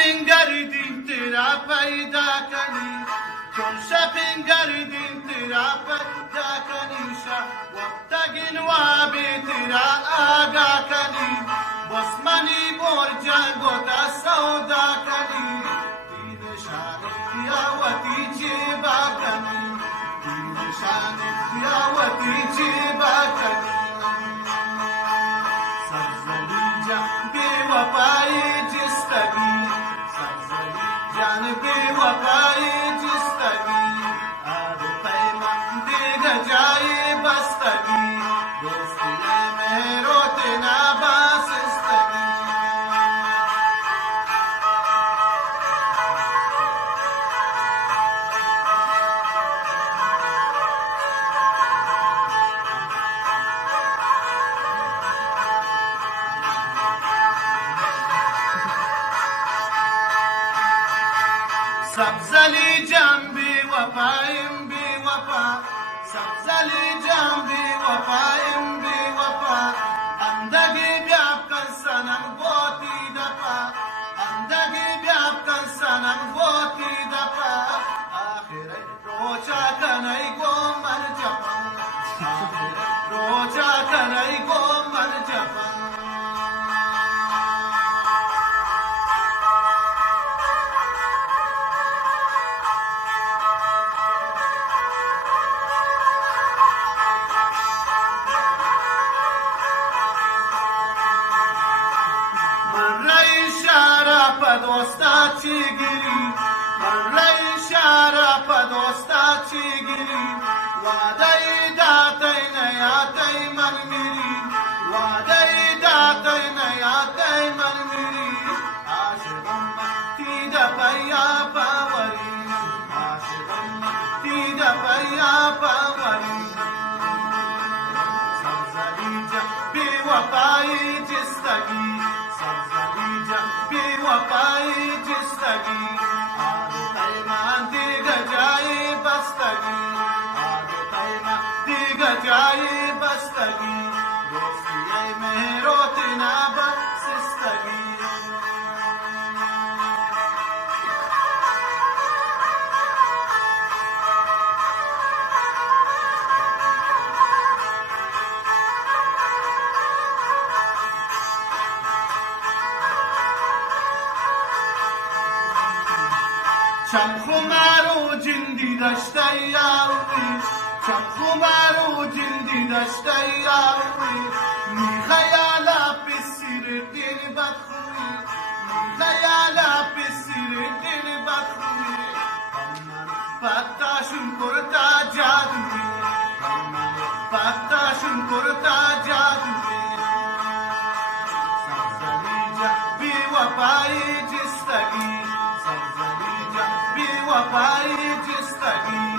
شپنگردین تیرا پیدا کنی چون شپنگردین تیرا پیدا کنی وقتگین وابی تیرا آگا کنی بسمنی بور جنگو تا سودا کنی دین شان دیاوتی جیبا کنی دین شان دیاوتی جیبا کنی سبزلی جان بی وفایی جستگی سبزلی جان بی وفایی جستگی آب پیمان دیگه جایی بستگی دوستی مهرو تینا باسستگی سبزلی جان بی وفایم بی وفا سبزلی جان بی وفایم بی وفا اندگی بیاب کن سنم گوتی دفا اندگی بیاب کن سنم گوتی دفا آخر روچا کنی گو من جفن آخر روچا کنی گو من جفن دوستا چی گیری من اشاره پا دوستا چی گیری وعده داتی نیاتی من میری وعده داتی نیاتی من میری عاشقم تیده پیا پاوری عاشقم تیده پیا پاوری سبزلی جا بی وفایی جستگی سبزلی جا بی وفایی جستگی آب پیمان دیگه جایی بستگی آب پیمان دیگه جایی بستگی دوستی مهرو تینا بسستگی چم خمارو جندی دشته یاروی چم خمارو جندی دشته یاروی می خیالا پسیر دل بدخوی می خیالا پسیر دل بدخوی من پتاشون کرتا جادوی من پتاشون کرتا جادوی سبزلی جا بی وفایی جستگی سبزلی جا بی وفایی جستگی